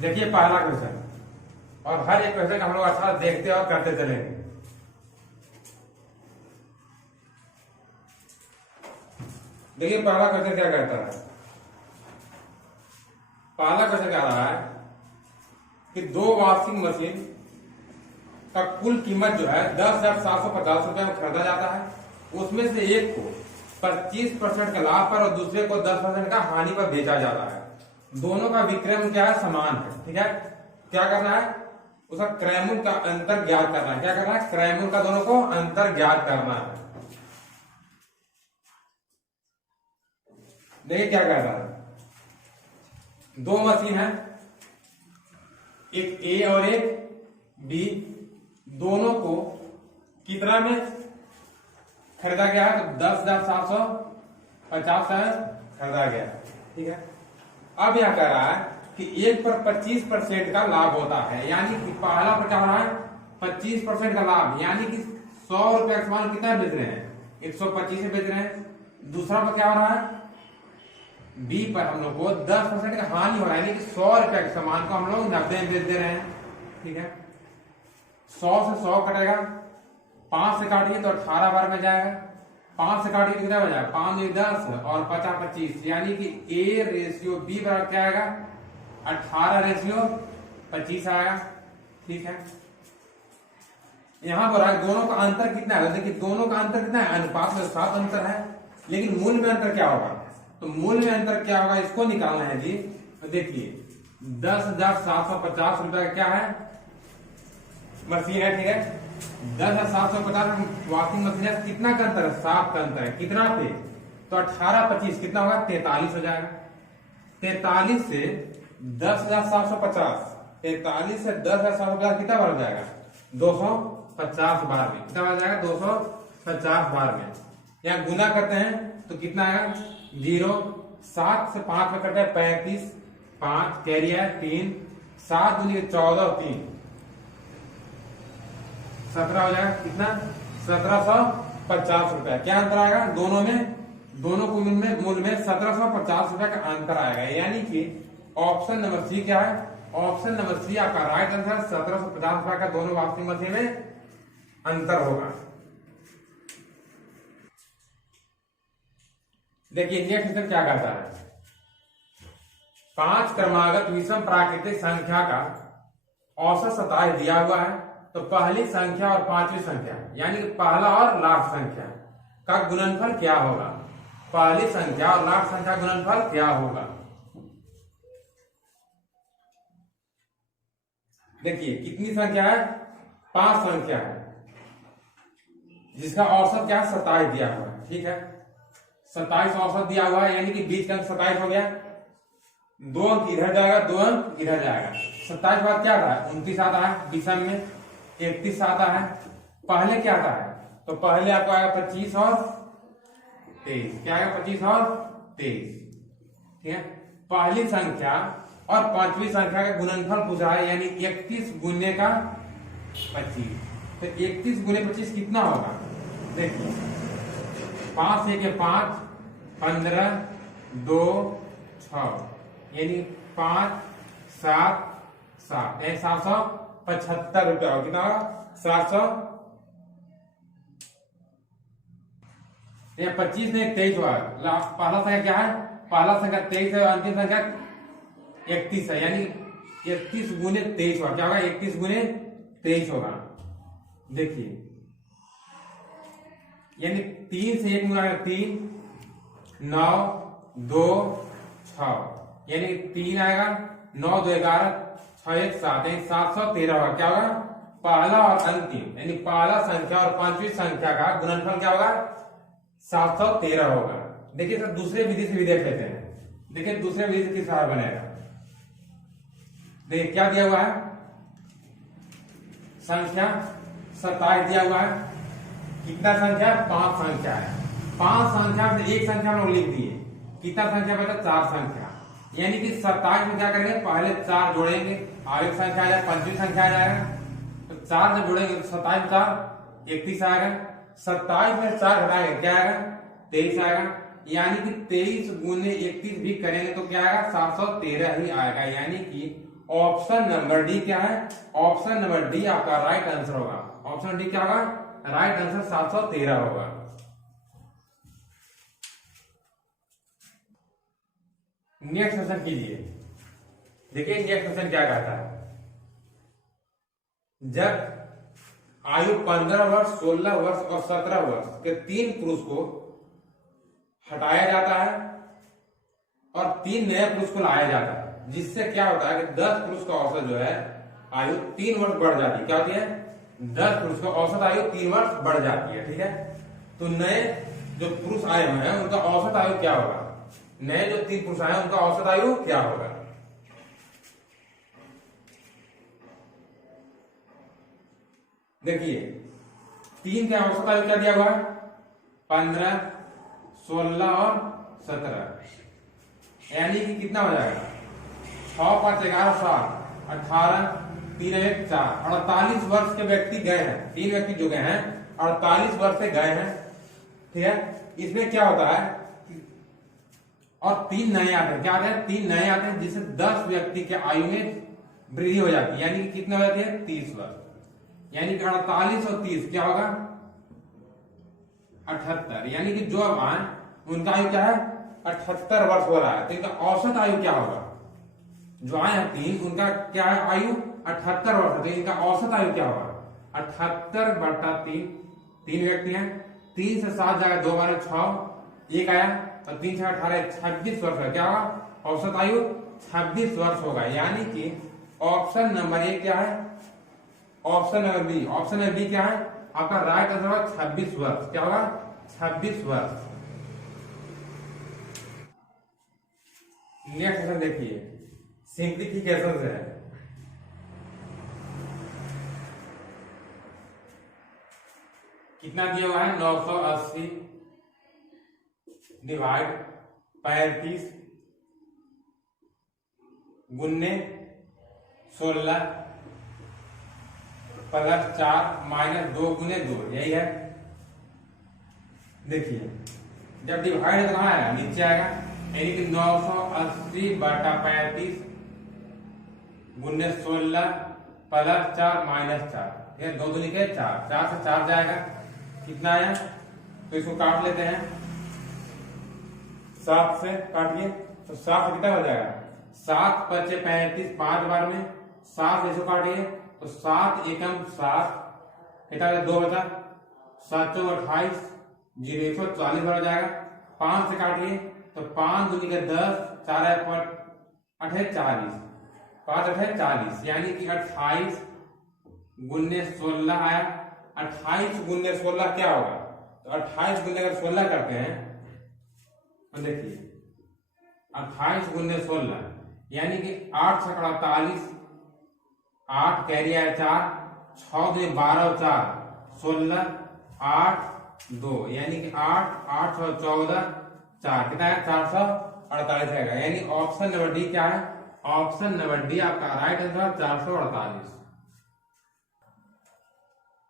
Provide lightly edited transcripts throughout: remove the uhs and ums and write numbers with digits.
देखिए पहला क्वेश्चन, और हर एक क्वेश्चन हम लोग अच्छा देखते और करते चलेंगे। देखिए पहला क्वेश्चन क्या कहता है। पहला क्वेश्चन कह रहा है कि दो वॉशिंग मशीन का कुल कीमत जो है 10,750 रुपए में खरीदा जाता है। उसमें से एक को 25% का लाभ पर और दूसरे को 10% का हानि पर बेचा जाता है। दोनों का विक्रय मूल्य क्या है, समान है। ठीक है, क्या करना है, उसका क्रय मूल्य का अंतर ज्ञात करना है। क्या करना है, क्रय मूल्य का दोनों को अंतर ज्ञात करना है। देखिए क्या कह रहा है, दो मशीन है, एक ए और एक बी, दोनों को कितना में खरीदा गया है, तो 10,750 खरीदा गया है। ठीक है, अब यह कह रहा है कि एक पर 25% का लाभ होता है, यानी कि पहला पर क्या हो रहा है, 25% का लाभ, यानी कि 100 रुपए का सामान कितना बेच रहे हैं, 125 से बेच रहे हैं। दूसरा पर क्या हो रहा है, बी पर हम लोग को 10% का हानि हो रहा है, यानी कि 100 रुपए के सामान को हम लोग 90 में बेच दे रहे हैं। ठीक है, 100 से 100 कटेगा, 5 से काटिए तो 18 बार में जाएगा, 5 से काटिए तो कितना बचा, 5 में 10 और 50 25, यानी कि A रेशियो B बराबर क्या आएगा, 18 रेशियो 25 आएगा। ठीक है, यहां पर दोनों का अंतर कितना है, देखिए दोनों का अंतर कितना है, अनुपात में 7 अंतर है, लेकिन मूल्य में अंतर क्या होगा, तो मूल्य में अंतर क्या होगा, इसको निकालना है जी। तो देखिए 10,750 रुपए का क्या है, मशीन है। ठीक है, 10,750 वॉशिंग मशीन है, कितना का अंतर है, 7 का अंतर है, कितना पे, तो 18 25 कितना होगा, 43 हो जाएगा। 43 से 10,750, 43 से 10,750 कितना बार हो जाएगा, 250 बार में, कितना बार जाएगा, 250 बार में। यहाँ गुना करते हैं तो कितना आएगा, 0, 7 से 5 में करते हैं 35, 5 कैरी है 3, 7 दूनी 14 और 3 17 हो जाएगा, कितना 1750 रुपए। क्या अंतर आएगा दोनों में, दोनों को मूल्य में 1750 रुपए का अंतर आएगा, यानी कि ऑप्शन नंबर सी क्या है, ऑप्शन नंबर सी आपका राइट आंसर। 1750 रुपए का दोनों वॉशिंग मशीन में अंतर होगा। देखिए नेक्स्ट क्वेश्चन क्या कहता है, 5 क्रमागत विषम प्राकृतिक संख्या का औसत 27 दिया हुआ है। तो पहली संख्या और पांचवी संख्या, यानी कि पहला और लास्ट संख्या का गुणनफल क्या होगा, पहली संख्या और लास्ट संख्या गुणनफल क्या होगा। देखिए कितनी संख्या है, 5 संख्या है, जिसका औसत क्या है, 27 दिया हुआ है। ठीक है, 27 औसत दिया हुआ है, यानी कि बीच का अंक 27 हो गया, 2 अंक इधर जाएगा, 2 अंक इधर जाएगा। 27 बाद क्या आता है, 29 आता है, विषम में 31 आता है। पहले क्या आता है, तो पहले आपको आएगा 25 और 23, क्या आएगा, 25 और 23। ठीक है, पहली संख्या और पांचवी संख्या का गुणनफल पूछा है, यानी 31 गुने का 25, तो 31 गुने 25 कितना होगा, देखिए 5 से 5, 15, 2, 6, यानी 5, 7, 7, 775 रुपया हो, कितना होगा, 700। 25 ने 23 हुआ, पहला संख्या क्या है, पहला संख्या 23 है, अंतिम संख्या 31 है, यानी 31 गुने 23 हुआ, क्या होगा, 31 गुने 23 होगा। देखिए यानी 3 से 1 गुना 3, 9, 2, 6, यानी 3 आएगा, 9, 2, 11, 6, 1, 7, 713 होगा। क्या होगा, पहला और अंतिम, यानी पहला संख्या और पांचवी संख्या का गुणनफल क्या होगा, 713 होगा। देखिए सर दूसरे विधि से भी देख लेते हैं, देखिए दूसरे विधि से किस तरह बनेगा। देखिए क्या दिया हुआ है, संख्या 27 दिया हुआ है, कितना संख्या, 5 संख्या है, 5 संख्या में एक संख्या हम लोग लिख दिए, कितना संख्या बचा, 4 संख्या, यानी कि 27 में क्या करेंगे, पहले 4 जोड़ेंगे, आगे संख्या आ जाएगा, पांचवी संख्या आ जाएगा, तो 4 जब जोड़ेंगे तो 27 4 31 आएगा, 27 में 4 घटाएंगे क्या आएगा, 23 आएगा, यानी कि 23 गुने 31 भी करेंगे तो क्या आएगा, 713 ही आएगा, यानी कि ऑप्शन नंबर डी क्या है? ऑप्शन नंबर डी आपका राइट आंसर होगा। ऑप्शन डी क्या होगा? राइट आंसर 713 होगा। नेक्स्ट क्वेश्चन कीजिए। देखिए नेक्स्ट क्वेश्चन क्या कहता है। जब आयु 15 वर्ष, 16 वर्ष और 17 वर्ष के 3 पुरुष को हटाया जाता है और 3 नए पुरुष को लाया जाता है, जिससे क्या होता है कि 10 पुरुष का औसत जो है आयु 3 वर्ष बढ़ जाती है। क्या होती है? 10 पुरुष का औसत आयु 3 वर्ष बढ़ जाती है। ठीक है, तो नए जो पुरुष आए हुए हैं उनका औसत आयु क्या होगा? नए जो 3 पुरुष आए उनका औसत आयु क्या होगा? देखिए 3 का औसत आयु क्या दिया हुआ है? 15, 16 और 17, यानी कि कितना हो जाएगा? 6, 5, 11, 7, 18, 3, 1, 4, 48 वर्ष के व्यक्ति गए हैं। 3 व्यक्ति जो गए हैं 48 वर्ष से गए हैं। ठीक है, इसमें क्या होता है और 3 नए आते हैं। क्या आते हैं? 3 नए आते हैं, जिससे 10 व्यक्ति के आयु में वृद्धि हो जाती है, यानी कि कितना हो जाती है? 30 वर्ष। यानी कि 48 और 30 क्या होगा? 78, यानी कि जो अब आए उनका आयु क्या है? 78 वर्ष हो रहा है। तो इनका औसत आयु क्या होगा? जो आए हैं 3 उनका क्या है? आयु 78 वर्ष है। तो इनका औसत आयु क्या होगा? 78/3, 3 व्यक्ति हैं, 3 से 7 जाएगा, 2 बार 6, 1 आया और 3 से 18, 26 वर्ष है। क्या होगा? औसत आयु 26 वर्ष होगा। यानी कि ऑप्शन नंबर 1 क्या है? Option number B. Option number B क्या है? आपका राइट आंसर होगा 26 वर्ष। क्या होगा? 26 वर्ष। नेक्स्ट क्वेश्चन देखिए, सिंप्लीफिकेशन से है। कितना दिया हुआ है? 980 डिवाइड 35 गुन्ने 16 प्लस 4 माइनस 2 गुने 2, यही है। देखिए जब डिवाइड कहाँ आएगा? नीचे आएगा, यानी कि 980/35 गुने 16 प्लस 4 माइनस 4। ठीक है, 2 दूनी के 4, 4 से 4 जाएगा, कितना आया? तो इसको काट लेते हैं, 7 से काटिए तो 7 से कितना हो जाएगा? 7 × 5 = 35, 5 बार में 7 से इसको काटिए तो 7 एकम 7, कितना 2 बचा, 7 × 28, 0 140 बार हो जाएगा। 5 से काटिए तो 5 दूनी के 10, 4 8 40, 5 8 40, यानी कि 28 गुने 16 आया। 28 गुने 16 क्या होगा? तो 28 गुने अगर 16 करते हैं तो देखिए 28 गुने 16 यानी कि 8 × 48, 8 कैरी आया 4, 6 2 12 और 4 16, 8 2, यानी कि 8 8 6 14 4, कितना है? 448 आएगा। यानी ऑप्शन नंबर डी क्या है? ऑप्शन नंबर डी आपका राइट आंसर 448।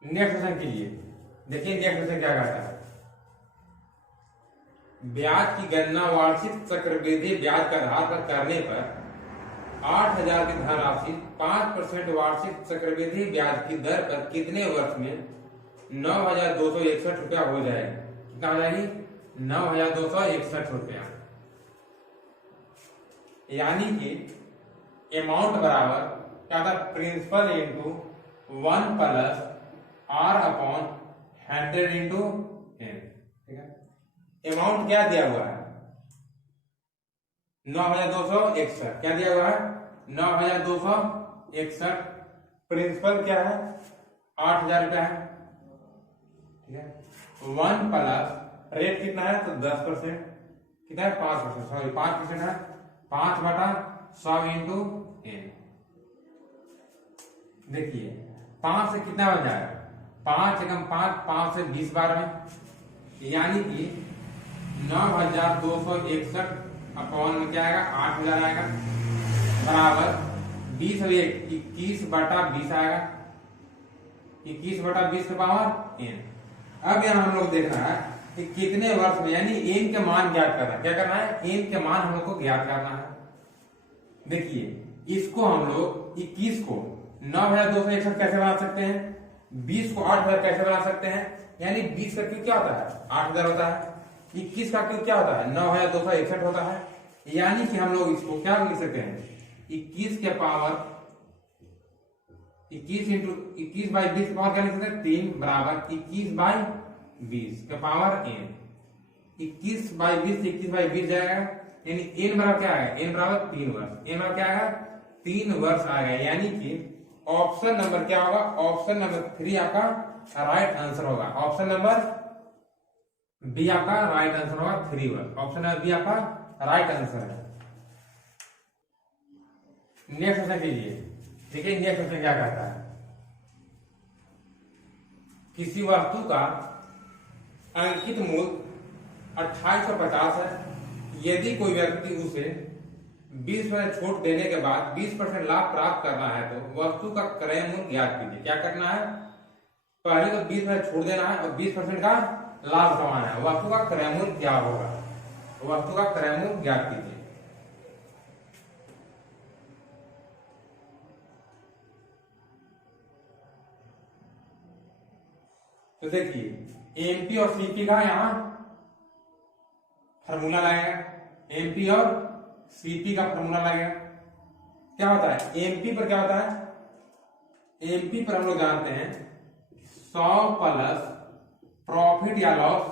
नेक्स्ट क्वेश्चन कीजिए। देखिए नेक्स्ट क्वेश्चन क्या कहता है। ब्याज की गणना वार्षिक चक्रवृद्धि ब्याज के आधार पर करने पर 8000 की धनराशि 5% वार्षिक चक्रवृद्धि ब्याज की दर पर कितने वर्ष में 9261 रुपया हो जाएगा? कितना हो जाएगी? 9261 रुपया। यानी कि अमाउंट बराबर क्या था? Principal into 1 + R/100 into n। ठीक है, अमाउंट क्या दिया हुआ है? 9261। क्या दिया हुआ है? 9261। प्रिंसिपल क्या है? 8000 रुपया है। ठीक है, 1 + रेट कितना है? तो 10%, कितना है? 5%, सॉरी 5% है, 5/100 इंटू n। देखिए 5 से कितना बन जाएगा? 5 एकम 5, 5 से 20 बार में, यानी कि 9261 अपॉन में क्या आएगा? 8000 आएगा, बराबर 20 और 1 21/20 आएगा, 21/20 के पावर n। अब यहाँ हम लोग देखना है कि कितने वर्ष में, यानी n के मान ज्ञात करना है। क्या करना है? n के मान हम लोग को ज्ञात करना है। देखिए इसको हम लोग 21 को 9261 कैसे बना सकते हैं, 20 को 8000 कैसे बना सकते हैं, यानी 20 का क्यूब क्या होता है 8000 होता है, 21 का क्यूब क्या होता है 9261 होता है। यानी कि हम लोग इसको क्या लिख सकते हैं 21 के पावर 21 इंटू 21 बाई 20 के पावर क्या लिख सकते हैं 3 बराबर 21 बाई 20 के पावर n। 21 बाई 20 21 बाई 20 जाएगा, यानी n बराबर क्या आएगा n बराबर 3 वर्ष, n बराबर क्या आएगा 3 वर्ष आएगा। यानी कि ऑप्शन नंबर क्या होगा, ऑप्शन नंबर 3 आपका राइट आंसर होगा। ऑप्शन नंबर बी आपका राइट आंसर होगा 3 वर्ष। ऑप्शन नंबर बी आपका राइट आंसर है। नेक्स्ट क्वेश्चन कीजिए। देखिए नेक्स्ट क्वेश्चन क्या कहता है, किसी वस्तु का अंकित मूल्य 2850 है, यदि कोई व्यक्ति उसे 20% छूट देने के बाद 20% लाभ प्राप्त करना है तो वस्तु का क्रय मूल्य ज्ञात कीजिए। क्या करना है, पहले तो 20% छूट देना है और 20% का लाभ कमाना है। वस्तु का क्रय मूल्य क्या होगा, वस्तु का क्रय मूल्य ज्ञात कीजिए। तो देखिए एमपी और सीपी का यहां फार्मूला लगेगा, एमपी और सीपी का फार्मूला लगेगा। क्या होता है एमपी पर, क्या होता है एमपी पर हम लोग जानते हैं 100 प्लस प्रॉफिट या लॉस,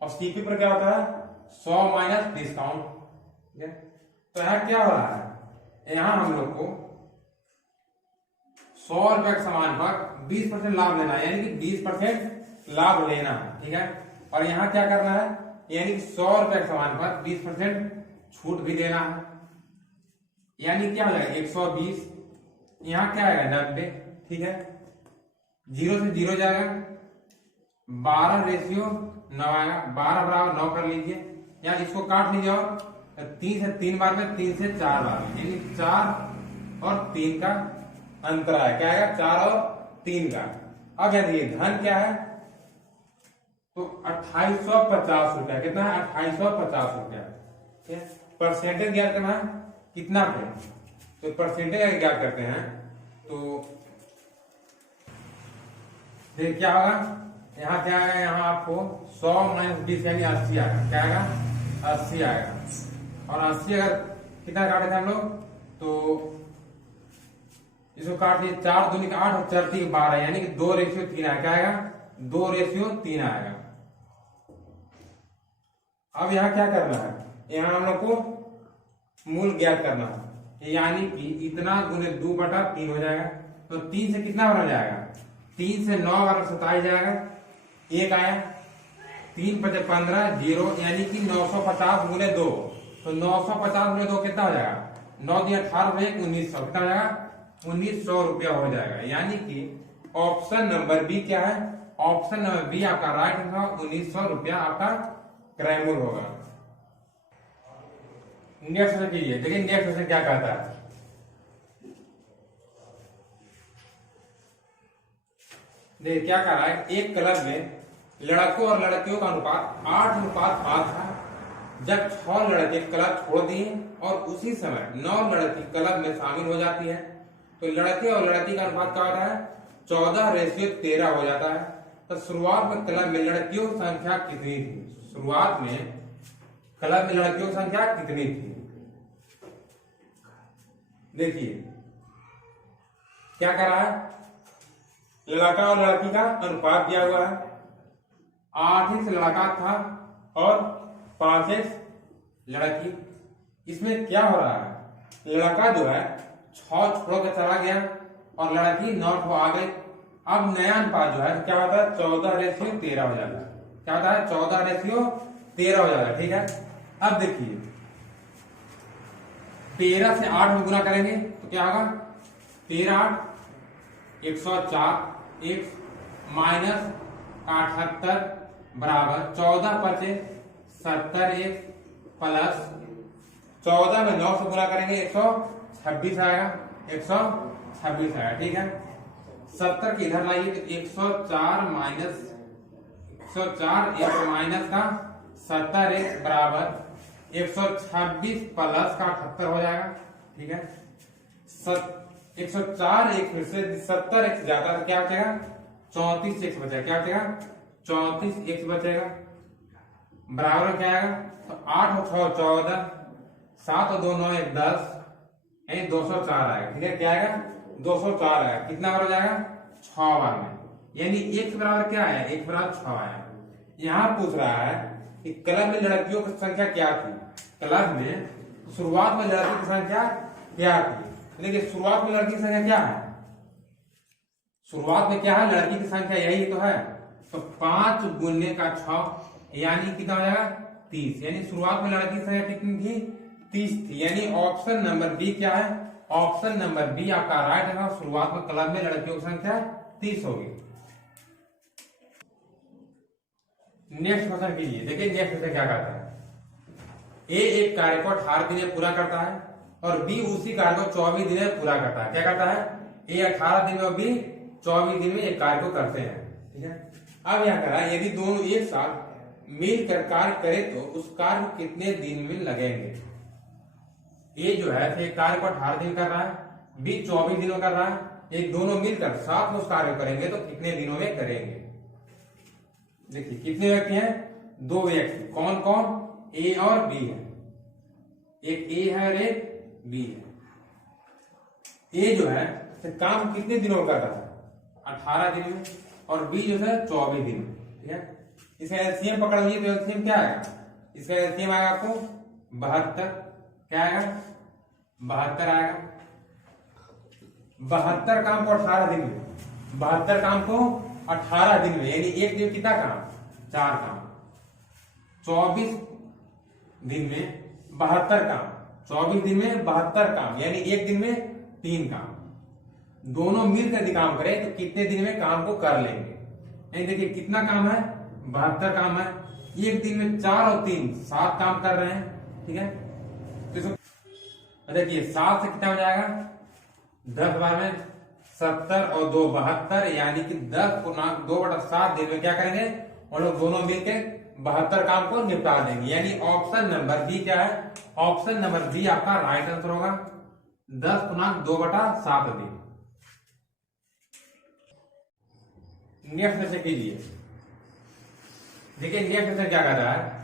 और सीपी पर क्या होता है 100 माइनस डिस्काउंट। ठीक है, तो यहां क्या हो रहा है, यहां हम लोग को 100 रुपए के सामान पर 20% लाभ लेना है, यानी कि 20% लाभ लेना है। ठीक है, और यहां क्या करना है, यानी कि 100 रुपए के सामान पर 20% छूट भी देना है, यानी क्या हो जाएगा 120, यहां क्या आएगा 90। ठीक है, 0 से 0 जाएगा, 12 रेशियो 9 आएगा, 12 बराबर 9 कर लीजिए, या इसको काट लीजिए और 3 से 3 बार में, 3 से 4 बार में, यानी 4 और 3 का अंतर है। क्या आएगा 4 और 3 का। अब यदि धन क्या है तो 2850 रुपया, कितना है 2850 रुपया। परसेंटेज ज्ञात करना है कितना पे, तो परसेंटेज ज्ञात करते हैं तो देखिए क्या होगा, यहाँ क्या आएगा, यहाँ आपको 100 माइनस 20 यानी 80 आएगा। क्या आएगा 80 आएगा, और 80 अगर कितना काटे थे हम लोग, तो इसको काट दिए 4 दूनी का 8 और 4 3 12, यानी कि 2 रेशियो 3 आएगा। क्या आएगा 2 रेशियो 3 आएगा। अब यहाँ क्या करना है, यहाँ हम लोग को मूल ज्ञात करना है, यानी कि इतना गुने 2/3 हो जाएगा। तो 3 से कितना बना जाएगा, 3 से 9 बार 27 जाएगा, 1 आया, 3 5 15 0, यानी कि 950 गुने 2। तो 950 गुने 2 कितना हो जाएगा, 9 दिया 18 1900, कितना हो जाएगा 1900 रुपया हो जाएगा। यानी कि ऑप्शन नंबर बी क्या है, ऑप्शन नंबर बी आपका राइट होगा, 1900 रुपया आपका क्रय मूल्य होगा। नेक्स्ट क्वेश्चन कीजिए। देखिए नेक्स्ट क्वेश्चन क्या कहता है, देखिए क्या कह रहा है, एक क्लब में लड़कों और लड़कियों का अनुपात 8:5 था। जब 6 लड़के क्लब छोड़ दिए और उसी समय 9 लड़की क्लब में शामिल हो जाती है, तो लड़के और लड़की का अनुपात क्या होता है 14:13 हो जाता है। तो शुरुआत में क्लब में लड़कियों की संख्या कितनी थी, शुरुआत में क्लब में लड़कियों की संख्या कितनी थी। देखिए क्या कर रहा है, लड़का और लड़की का अनुपात दिया हुआ है, 8 लड़का था और 5 लड़की। इसमें क्या हो रहा है, लड़का जो है 6 छोड़ के चला गया और लड़की 9 आ गई। अब नया अनुपात जो है क्या होता है 14:13 हो जाता है। क्या होता है 14:13 हो जाता है। ठीक है, अब देखिए 13 से 8 में गुना करेंगे तो क्या होगा, 13 8 104, एक माइनस 78 बराबर 14 5 70, एक प्लस 14 में 9 से गुना करेंगे 126 आएगा, 126 आएगा। ठीक है, 70 की इधर लाइए तो 104 माइनस 104, एक माइनस का 70, एक बराबर 126 प्लस का 78 हो जाएगा। ठीक है, 104 एक फिर से 70 एक्स जाता है तो क्या बचेगा 34 एक्स बचेगा। क्या बचेगा 34 एक्स बचेगा। बराबर क्या आएगा तो 8 और 6 14, 7 और 2 9 1 10, यानी 204 आएगा। ठीक है क्या आएगा 204 आएगा। कितना बार हो जाएगा 6 बार में, यानी x बराबर क्या आया x बराबर 6 आया। यहाँ पूछ रहा है कि क्लब में लड़कियों की संख्या क्या थी। क्लब में शुरुआत में लड़कियों की संख्या क्या थी। देखिए शुरुआत में लड़की की संख्या क्या है, शुरुआत में क्या है लड़की की संख्या यही तो है। तो 5 गुने का 6 यानी कितना हो जाएगा 30, यानी शुरुआत में लड़की की संख्या कितनी थी 30 थी। यानी ऑप्शन नंबर बी क्या है, ऑप्शन नंबर बी आपका राइट है। शुरुआत में क्लब में लड़कियों की संख्या 30 होगी। नेक्स्ट क्वेश्चन कीजिए। देखिए नेक्स्ट क्वेश्चन क्या कहता है, ए एक कार्य को 18 दिन में पूरा करता है और बी उसी कार्य को 24 दिन में पूरा करता है। क्या करता है ए 18 दिन में और बी 24 दिन में एक कार्य को करते हैं। ठीक है अब यह कह रहा है यदि दोनों एक साथ मिलकर कार्य करे तो उस कार्य को कितने दिन में लगेंगे। ए जो है एक कार्य को 18 दिन कर रहा है, बी 24 दिनों कर रहा है, एक दोनों मिलकर साथ में उस कार्य करेंगे तो कितने दिनों में करेंगे। देखिए कितने व्यक्ति हैं, 2 व्यक्ति। कौन कौन, ए और बी है। एक ए है और एक बी है। ए जो है तो काम कितने दिनों में कर रहा है 18 दिन में, और बी जो है 24 दिन में। ठीक है इसका एलसीएम पकड़ लीजिए तो एलसीएम क्या आएगा, इसका एलसीएम आएगा आपको 72। क्या आएगा 72 आएगा। 72 काम को 18 दिन में, 72 काम को 18 दिन में, यानी एक दिन कितना काम 4 काम। 24 दिन में 72 काम, 24 दिन में 72 काम, यानी एक दिन में 3 काम। दोनों मिलकर यदि काम करें तो कितने दिन में काम को कर लेंगे। यानी देखिए कितना काम है 72 काम है, एक दिन में 4 और 3 7 काम कर रहे हैं। ठीक है तो देखिए 7 से कितना हो जाएगा 10 बार में 70 और 2 72, यानी कि 10×2/7 दिन में क्या करेंगे और लोग दोनों मिलकर 72 काम को निपटा देंगे। यानी ऑप्शन नंबर बी क्या है, ऑप्शन नंबर बी आपका राइट आंसर होगा 10×2/7 दिन। नेक्स्ट क्वेश्चन कीजिए। देखिए नेक्स्ट क्वेश्चन क्या कर रहा है,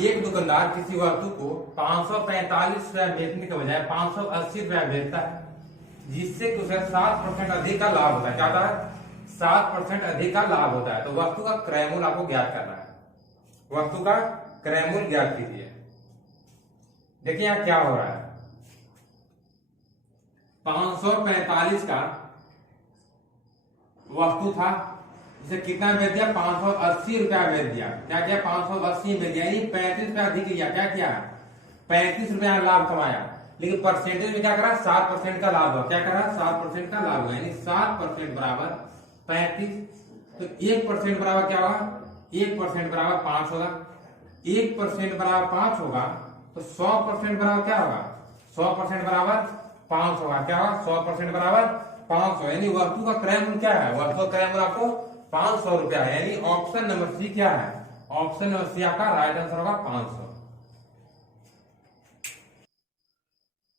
एक दुकानदार किसी वस्तु को 545 रुपया बेचने के बजाय 580 रुपया बेचता है, जिससे कि उसे 7% अधिक का लाभ होता है। क्या होता है 7% अधिक का लाभ होता है। तो वस्तु का क्रय मूल्य आपको ज्ञात करना है। वस्तु का क्रय मूल्य ज्ञात कीजिए। देखिए यहां क्या हो रहा है, 545 का वस्तु था, इसे कितना बेच दिया 580 रुपया बेच दिया। क्या किया 580 बेच दिया, यानी 35 रुपया अधिक लिया। क्या किया 35 रुपया लाभ कमाया, लेकिन परसेंटेज में क्या करा 7% का लाभ हुआ। क्या करा 7% का लाभ हुआ, यानी 7% बराबर 35। तो 1% बराबर क्या होगा, 1% बराबर 5 होगा। 1% बराबर 5 होगा तो 100% बराबर क्या होगा, 100% बराबर 5 होगा। क्या होगा 100% बराबर 500, यानी वस्तु का क्रय मूल्य क्या है, वस्तु का क्रय मूल्य आपको 500 रुपया है। यानी ऑप्शन नंबर सी क्या है, ऑप्शन नंबर सी आपका राइट आंसर होगा 500।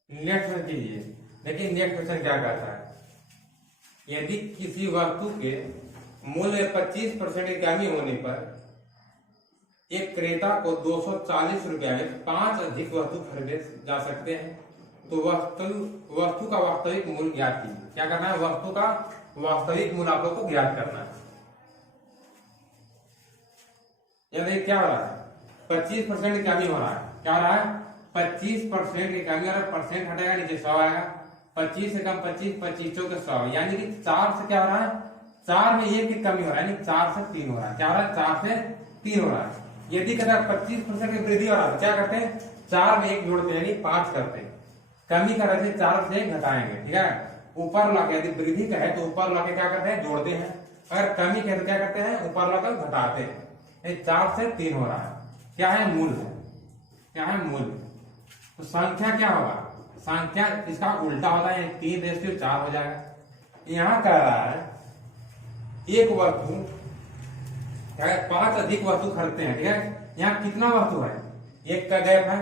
नेक्स्ट क्वेश्चन कीजिए। देखिए नेक्स्ट क्वेश्चन क्या कहता है, यदि किसी वस्तु के मूल्य में 25% की कमी होने पर एक क्रेता को 240 रुपया में 5 अधिक वस्तु खरीदे जा सकते हैं, तो वस्तु का वास्तविक मूल्य ज्ञात कीजिए। क्या करना है, वस्तु का वास्तविक मूल्य आप लोग को ज्ञात करना है। यदि क्या हो रहा है 25% की कमी हो रहा है। क्या हो रहा है 25% की कमी, और परसेंट हटेगा नीचे 100 आएगा। 25 से कम 25, 25 के 100, यानी कि 4 से क्या हो रहा है 4 में 1 की कमी हो रहा है, यानी 4 से 3 हो रहा है। क्या हो रहा है 4 से 3 हो रहा है। यदि कहता है 25% की वृद्धि हो रहा है, क्या करते हैं 4 में 1 जोड़ते हैं, यानी 5 करते हैं। कमी कर रहे थे 4 से घटाएंगे। ठीक है ऊपर लाके यदि वृद्धि का है तो ऊपर लाके क्या करते हैं जोड़ते हैं, अगर कमी का है तो क्या करते हैं ऊपर लाकर घटाते हैं। 4 से 3 हो रहा है। क्या है मूल्य, क्या है मूल्य। तो संख्या क्या होगा, संख्या इसका उल्टा होता है, 3:4 हो जाएगा। यहां कह रहा है एक वस्तु 5 अधिक वस्तु खरीदते हैं। ठीक है यहाँ कितना वस्तु है, 1 का गैप है।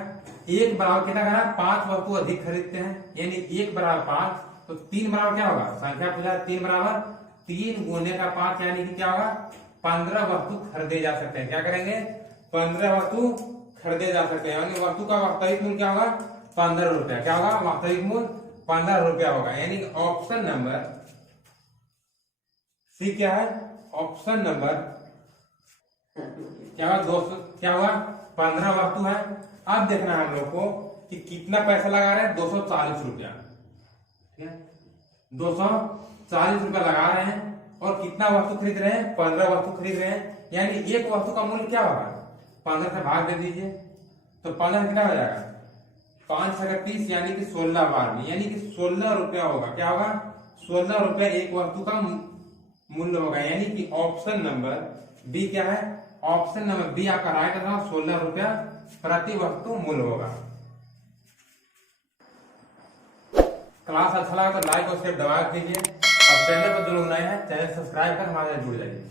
1 बराबर कितना कह रहा है 5 वस्तु अधिक खरीदते हैं, यानी 1 बराबर 5 तो 3 बराबर क्या होगा, संख्या पूछा 3 बराबर 3 गुने का 5 यानी कि क्या होगा 15 वस्तु खरीदे जा सकते हैं। क्या करेंगे 15 वस्तु खरीदे जा सकते हैं, यानी वस्तु का वास्तविक मूल्य क्या होगा 15 रुपया। क्या होगा वास्तविक मूल्य 15 रुपया होगा, यानी कि ऑप्शन नंबर सी क्या है, ऑप्शन नंबर क्या होगा 200 क्या होगा 15 वस्तु है। अब देखना है हम लोग को कि कितना पैसा लगा रहे हैं 240 रुपया, ठीक है 240 रुपया लगा रहे हैं और कितना वस्तु खरीद रहे हैं 15 वस्तु खरीद रहे हैं, यानी एक वस्तु का मूल्य क्या होगा 15 से भाग दे दीजिए तो 15 कितना हो जाएगा 5 से 30 यानी कि 16 बार में, यानी कि 16 रुपया होगा। क्या होगा 16 रुपया एक वस्तु का मूल्य होगा, यानी कि ऑप्शन नंबर बी क्या है, ऑप्शन नंबर बी आपका राइट है, 16 रुपया प्रति वस्तु मूल्य होगा। क्लास अच्छा लगा तो लाइक और शेयर दबा दीजिए और चैनल पर जो लोग नए हैं चैनल सब्सक्राइब कर हमारे साथ जुड़ जाइए।